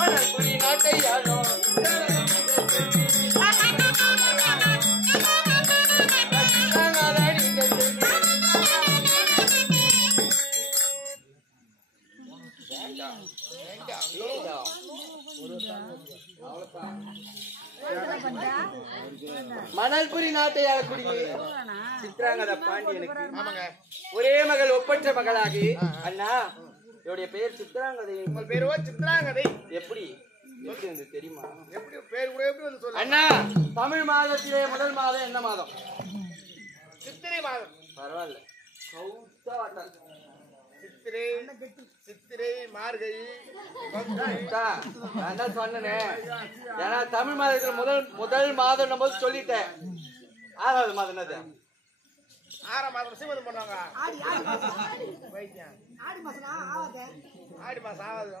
மணல்புரி நாட்டை ஆளோ மணல்புரி நாட்டை ஆளக்கூடிய சித்ராங்கத பாண்டியனுக்கு ஒரே மகள் ஒப்பற்ற மகளாகி அண்ணா என்னுடைய பெயர் சித்ராங்கதை. உங்கள் பேருவோ சித்ராங்கதை. எப்படி எப்படி தெரியுமா? எப்படி பேர் கூட எப்படி வந்து சொல்லு அண்ணா, தமிழ் மாதத்திலே முதல் மாதம் என்ன மாதம்? சித்திரை மாதம். பரவாயில்ல, சித்திரை சித்திரை மார்கழி நான் தான் சொன்னேன். ஏன்னா தமிழ் மாதத்துல முதல் மாதம் போது சொல்லிட்டேன். 6வது மாதம் என்னது? 6ஆம் மாதம் சீமந்தம் பண்ணுவாங்க. ஆடி மாசம் ஆகாது.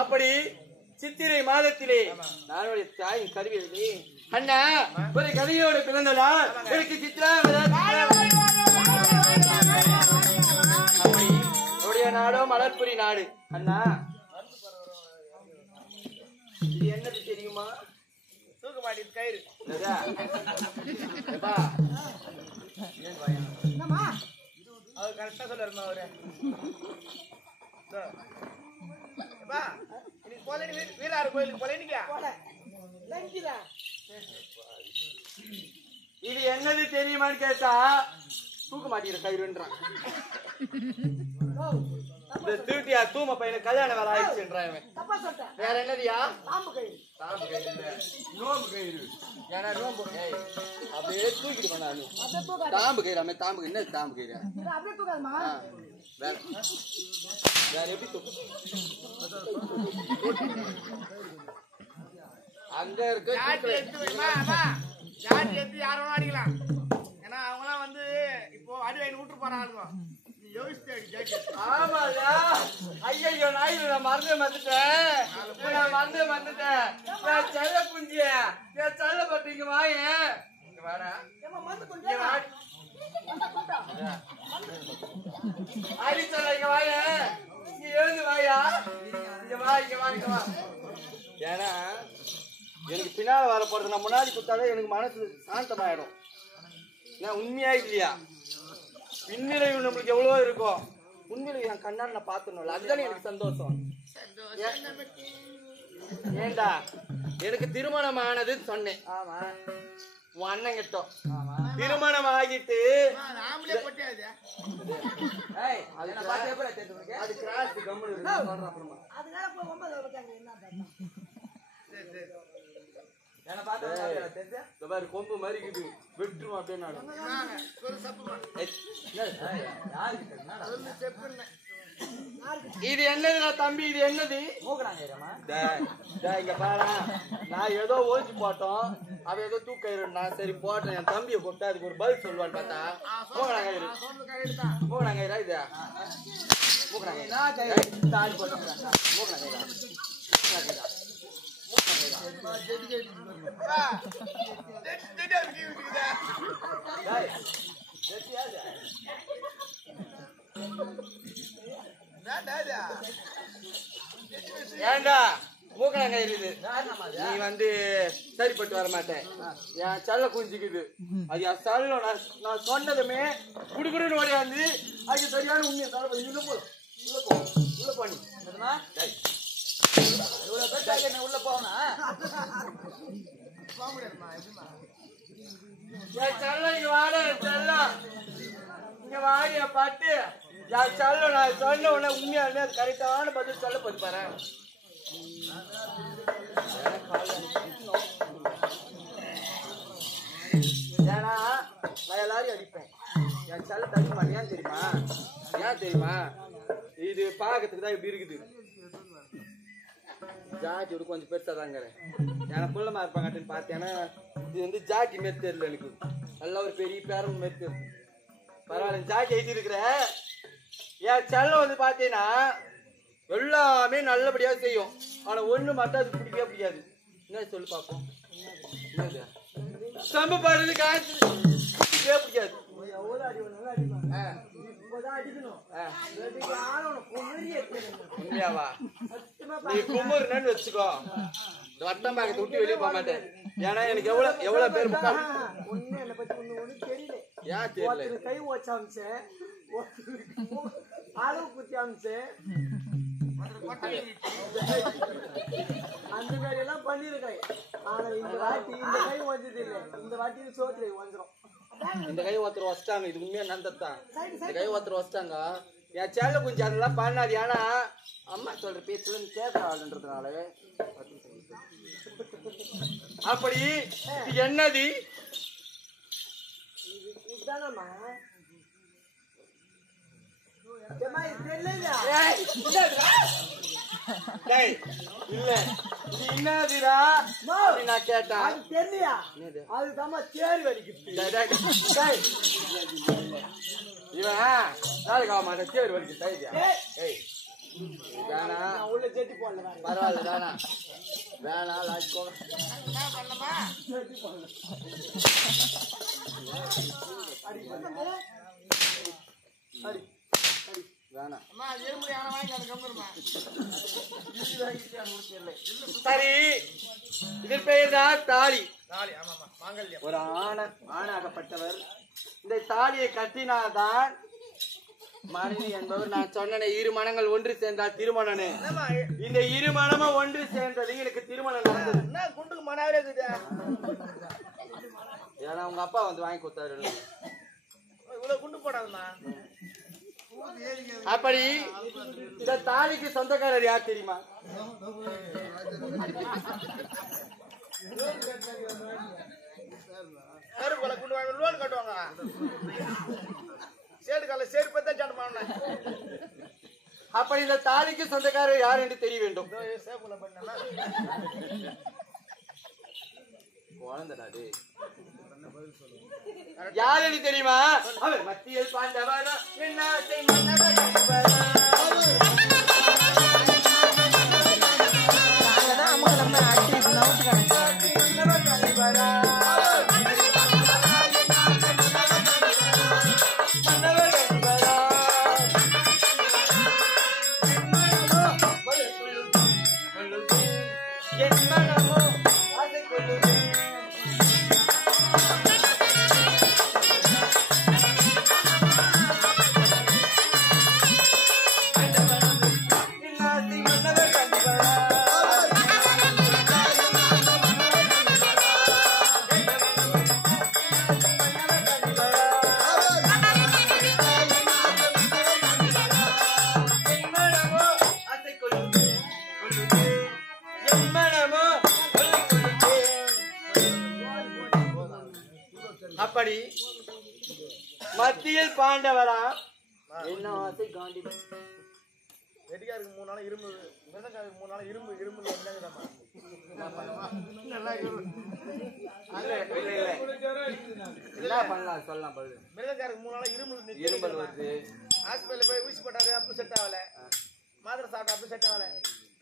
அப்படி சித்திரை மாதத்திலே நானுடைய தாயின் கருவியது அண்ணா ஒரு கதையோடு பிறந்ததா எனக்கு சித்ராங்கதை. அப்படி என்னுடைய நாடோ மலர்புரி நாடு. அண்ணா இது என்னது தெரியுமா? தூக்க மாட்டேது கயிறு. அவர் கரெக்டா சொல்லுமா அவரு? இன்னைக்கு போல வீராறு கோயிலுக்கு போல இன்னைக்கா இது என்னது தெரியுமான்னு கேட்டா தூக்க மாட்டேங்கிற கயிறுன்றான். இந்த திருட்டியா தூம பையனுக்கு கல்யாணம் வேலை ஆயிடுச்சுன்றான். வேற என்னதியா? தாம்பு கயிறு. நோம்பு கயிறு. ஏன்னா நோம்பு அப்படியே தூக்கிட்டு பண்ணானு தாம்பு கயிறு. அம்மே தாம்பு கயிறு. என்ன தாம்பு கயிறு? வேற எப்படி தூக்கு? அங்க இருக்க ஜாதி எடுத்து யாரும் அடிக்கலாம். ஏன்னா அவங்களாம் வந்து இப்போ அடி வாங்கி விட்டு போறாங்க. ஆமாடா. ஐயோ நாய் நான் மறந்துட்டேன். செல்ல குஞ்சிய செல்ல பட்டீங்க வாய வாடா. அடி சொல்ல இங்க வாய. நீ எழுந்து வாயா. இங்க வா இங்க வா இங்க வா. ஏன்னா எனக்கு பின்னால வர போறது நான் முன்னாடி கொடுத்தாலே எனக்கு மனசு சாந்தமாயிடும். நான் உண்மையா இல்லையா? பின்னிலைவு நம்மளுக்கு எவ்வளவோ இருக்கும். உண்மையில என் கண்ணாடி நான் பாத்துடணும்ல, அதுதானே எனக்கு சந்தோஷம். ஏண்டா எனக்கு திருமணம் ஆனதுன்னு சொன்னேன். ஆமா உன் அண்ணன் கிட்டோம் திருமணம் ஆகிட்டு அது கிராஸ் கம்முனு கொம்பு மாதிரி விட்டுரும் அப்படின்னு. இது என்னதுடா தம்பி? இது என்னது? இங்க பாரு, நான் ஏதோ ஓய்ச்சி போட்டோம், அவ ஏதோ தூக்கிடுறா. சரி போட்டேன். என் தம்பியை கூப்பிட்டா அதுக்கு ஒரு பதில் சொல்லுவான்னு பார்த்தா மூக்கணாங்கயிறு. மூக்கணாங்கயிறா இது? மூக்கணாங்கயிறு தாடி போட்டு மூக்கணாங்கயிறா? ஏண்டா மூக்கணாங்கயிறு இது? நீ வந்து சரிப்பட்டு வர மாட்டேன். என் சல்ல குஞ்சுக்குது. அது என் சல்ல நான் சொன்னதுமே குடுக்குறன்னு ஓடியாந்து அது சரியான உண்மையை சொல்ல உள்ள போ உள்ள போ உள்ள போனி உள்ள போனா என் சல்ல இங்க வாட. செல்லம் இங்க வாடிய பாட்டு என் சல்ல நான் சொன்ன உடனே உண்மையா அது கரெக்டான பதில் சொல்ல போது பாரு. ஏன்னா நான் எல்லாரையும் அடிப்பேன். என் செல்ல தடுக்க மாட்டேன். ஏன் தெரியுமா? இது பாக்கிறதுக்கு தான் இப்படி இருக்குது. ஜாக்கி விட கொஞ்சம் பெருசா தாங்கிறேன் எனக்கு குள்ளமா இருப்பாங்கன்னு பார்த்தேன்னா இது வந்து ஜாக்கி மாரி தெரியல எனக்கு நல்ல ஒரு பெரிய பேரம் மாரி தெரியும் பரவாயில்ல ஜாக்கி எழுதி இருக்கிற என் செல்லம் வந்து பார்த்தீங்கன்னா எல்லாமே நல்லபடியா செய்யும் ஆனா ஒண்ணு மட்டும் அது பிடிக்கவே பிடிக்காது என்ன சொல்லு பார்ப்போம் சம்ப பாடுறது காசு பிடிக்கவே பிடிக்காது உண்மையாவா நீ கும்புறன்னு வச்சுக்கோ வட்டம் பாக்கத்தை விட்டு வெளியே போக மாட்டேன் ஏன்னா எனக்கு எவ்வளவு பேர் ஏன் தெரியல கை வச்சாமிச்சு அளவு குத்தி அமிச்சு அந்த மாதிரி எல்லாம் பண்ணிருக்கேன் ஆனா இந்த வாட்டி இந்த கை வந்தது இல்லை இந்த வாட்டி சோத்துல வந்துடும் இந்த கை ஒருத்தர் வச்சிட்டாங்க இது உண்மையா நந்தத்தான் இந்த கை ஒருத்தர் வச்சிட்டாங்க என் சேல கொஞ்சம் அதெல்லாம் பண்ணாது ஏன்னா அம்மா சொல்ற பேச்சுல கேட்கறதுனால அப்படி இது என்னது இதுதானம்மா இல்ல இது என்னதுடா நான் கேட்டேன் தெரியலையா அதுதாம்மா தேர் வலிக்குது இவன் நாளைக்கு ஆக மாட்டேன் தேர் வலிக்கு வேணா உள்ள செட்டி போடல பரவாயில்ல வேணா வேணா லாய்க்கோ சரி இதன் பெயர் தான் தாலி ஒரு ஆணாகப்பட்டவர் இந்த தாலியை கட்டினால்தான் மனைவி என்பவர் நான் சொன்ன இரு மனங்கள் ஒன்று சேர்ந்தால் திருமணம் இந்த இரு மனமும் ஒன்று சேர்ந்தது எனக்கு திருமணம் நடந்தது குண்டுக்கு மனாவே இருக்குது ஏன்னா உங்க அப்பா வந்து வாங்கி கொடுத்தாரு இவ்வளவு குண்டு போடாதுமா அப்படி இந்த தாலிக்கு சொந்தக்காரர் யார் தெரியுமா குண்டு வாங்க லோன் கட்டுவாங்க சேடு கால சேடு பத்தா சாட்டு பண்ண அப்படி இந்த தாலிக்கு சொந்தக்காரர் யார் என்று தெரிய வேண்டும் குழந்தை யார் என்று தெரியுமா அவர் மத்தியில் பாண்டவனா என்ன அப்படி மத்தியில் பாண்டவரா என்ன ஆசை காண்டி வெடிக்காருக்கு 3 நாள் இரும்பு மிருதக்காருக்கு 3 நாள் இரும்பு இரும்புல என்னங்கடமா என்ன பண்ணலாம் சொல்லலாம் பதில் மிருதக்காருக்கு 3 நாள் இரும்பு இரும்பல் வருது ஹாஸ்பிட்டல் போய் ஊசி போட்டாரு அப்ப செட் ஆகல மாத்திரை சாப்பிட்டா அப்ப செட் ஆகல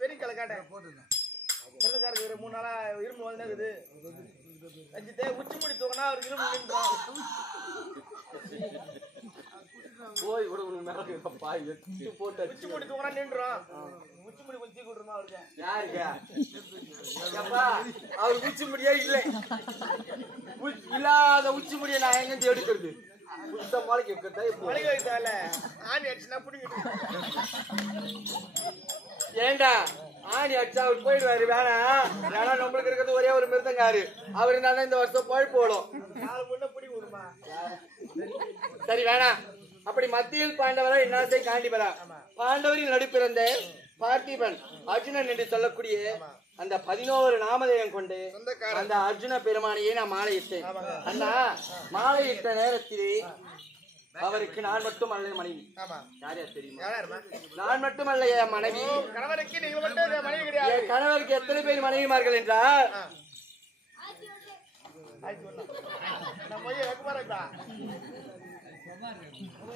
பெரிய கலை கேட்டேன் மிருதக்காருக்கு 3 நாளா இரும்பு வந்து இருக்குது அஞ்சுதே உச்சி முடி தூக்கினா அவர் இரும்பு நின்றோம் போய் கூட உனக்கு மேல பாய் போட்டு உச்சி முடி தூக்கினா நின்றோம் உச்சி முடி கொஞ்சம் கூட்டுமா அவருக்கு யாருக்கா அவர் உச்சி முடியா இல்ல இல்லாத உச்சி முடிய நான் எங்க எடுக்கிறது மலைக்கு மலைக்கு வைத்தால ஆணி அடிச்சுனா பிடிக்கிட்டு ஏண்டா ஆணி அடிச்சா அவர் போயிடுவாரு வேணாம் ஏன்னா நம்மளுக்கு இருக்கிறது ஒரே ஒரு மிருதங்காரு அவர் இருந்தாலும் இந்த வருஷம் பழப்பு போடும் 4 பொண்ணை பிடிக்க விடுமா சரி வேணாம் அப்படி மத்தியில் பாண்டவரா இன்னாசை காண்டிபரா பாண்டவரின் நடுப்பிறந்த பார்த்திபன் அர்ஜுனன் என்று சொல்லக்கூடிய அந்த 11 நாமதேயம் கொண்டு அந்த அர்ஜுன பெருமானையே நான் மாலையிட்டேன் அண்ணா மாலையிட்ட நேரத்திலே அவருக்கு நான் மட்டும் அல்ல மனைவி. ஆமா. யார் யார் தெரியுமா? யாரா? நான் மட்டும் அல்ல என் மனைவி. கணவருக்கு நீங்க மட்டும் மனைவி கிடையாது. என் கணவருக்கு எத்தனை பேர் மனைவிமார்கள் என்றால் நான் போய் வெக்கமாறா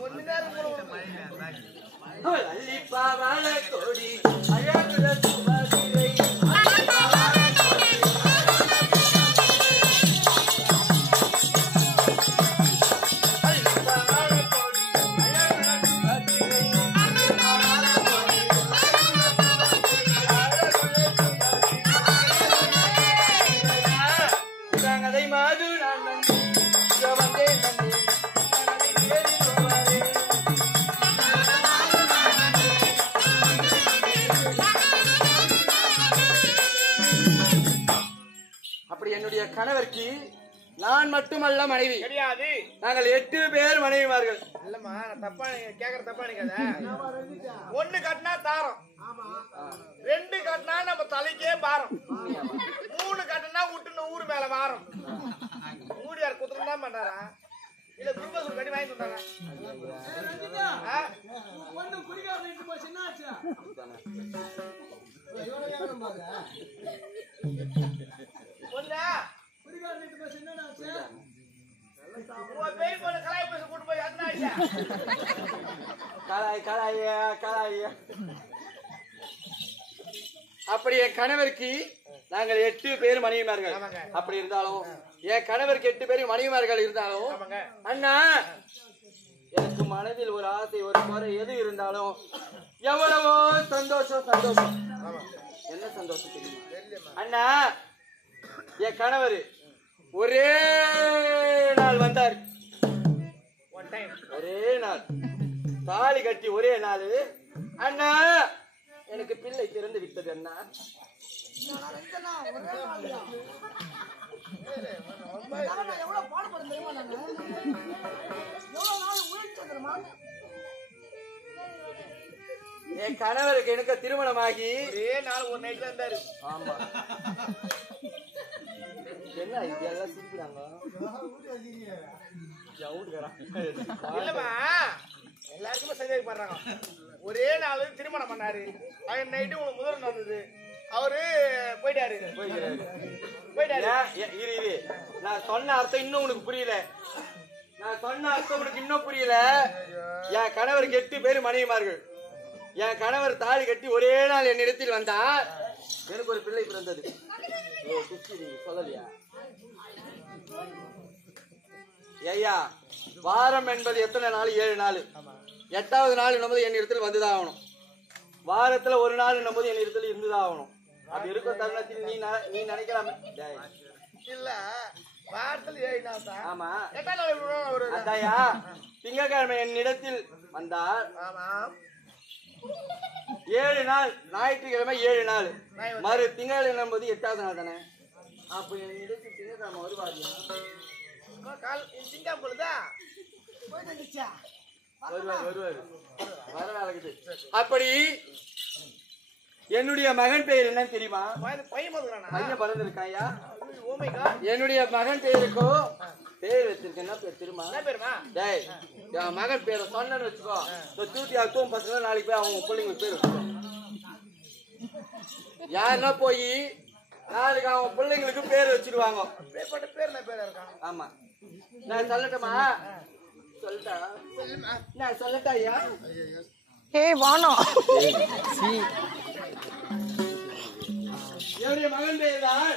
ஒரு நேரம் அல்லிப்பாவாழ கொடி அழகுல சுமதிரை என்னுடைய கணவருக்கு நான் மட்டுமல்ல மனைவி கிடையாது. நாங்கள் 8 பேர் மனைவிமார்கள். இல்லம்மா நான் தப்பா கேக்குற தப்பா நினைக்காத. 1 கட்டினா தாரம், 2 கட்டினா நம்ம தலைக்கே பாரம், 3 கட்டினா விட்டுன்னு ஊரு மேல வாரம். மூடியார் குத்துறது தான் பண்றாரா இல்ல குடும்பம் கட்டி வாங்கி சொன்னாங்க. அப்படி என் கணவருக்கு நாங்கள் 8 பேர் மனைவிமார்கள். அப்படி இருந்தாலும் என் கணவருக்கு 8 பேர் மனைவிமார்கள் இருந்தாலும் அண்ணா எனக்கு மனதில் ஒரு ஆசை ஒரு குறை எது இருந்தாலும் எவ்வளவோ சந்தோஷம் சந்தோஷம். என்ன சந்தோஷம் தெரியுமா அண்ணா? என் கணவர் ஒரே நாள் வந்தார். ஒரே நாள் தாலி கட்டி ஒரே நாள் அண்ணா எனக்கு பிள்ளை பிறந்து விட்டது. அண்ணா என் கணவருக்கு எனக்கு திருமணமாகி ஒரே நாள் ஒரு நைட்ல இருந்தாரு. ஆமா. என்ன இதெல்லாம் சிரிக்கிறாங்க? இல்லம்மா எல்லாருக்குமே சரியாக பண்றாங்க. ஒரே நாள் திருமணம் பண்ணாரு. அவன் நைட்டு உங்களுக்கு முதல் நடந்தது. அவரு போயிட்டாரு. இரு நான் சொன்ன அர்த்தம் இன்னும் உனக்கு புரியல. நான் சொன்ன அர்த்தம் உனக்கு இன்னும் புரியல. என் கணவருக்கு 8 பேர் மனைவிமார்கள். என் கணவர் தாலி கட்டி ஒரே நாள் என்னிடத்தில் வந்தார். எனக்கு ஒரு பிள்ளை பிறந்தது. சொல்லலையா ஐயா? வாரம் என்பது எத்தனை நாள்? 7 நாள். 8வது நாள் என்னும்போது என் இடத்தில் வந்துதான் ஆகணும். வாரத்துல ஒரு நாள் என்னும்போது என் இடத்துல இருந்துதான் ஆகணும். அப்படி இருக்கிற தருணத்தில் நீ நினைக்கலாம் இல்ல வாரத்துல 7 நாள் தான். ஆமா. 8 அதாயா திங்கட்கிழமை என்னிடத்தில் வந்தால் 7 நாள், ஞாயிற்றுக்கிழமை 7 நாள், மறு திங்கள் என்னும்போது 8வது நாள் தானே. அப்ப என்னிடத்தில் திங்கட்கிழமை வருவாரியா? அப்படி என்னுடைய மகன் பெயர் என்ன தெரியுமா? பையன் பிறந்திருக்காயா? என்னுடைய மகன் பெயருக்கோ பேர் வச்சிருக்க என்ன பேர் தெரியுமா? டேய் என் மகன் பேரை சொன்னு வச்சுக்கோ. தூட்டி அக்கும் பசங்க நாளைக்கு போய் அவங்க பிள்ளைங்களுக்கு பேர் வச்சுக்கோ. யாருன்னா போய் நாளைக்கு அவங்க பிள்ளைங்களுக்கு பேர் வச்சிருவாங்க. ஆமா. நான் சொல்லட்டுமா? சொல்லிட்டா நான் சொல்லட்டா ஐயா? என்னுடைய மகன் பேர் தான்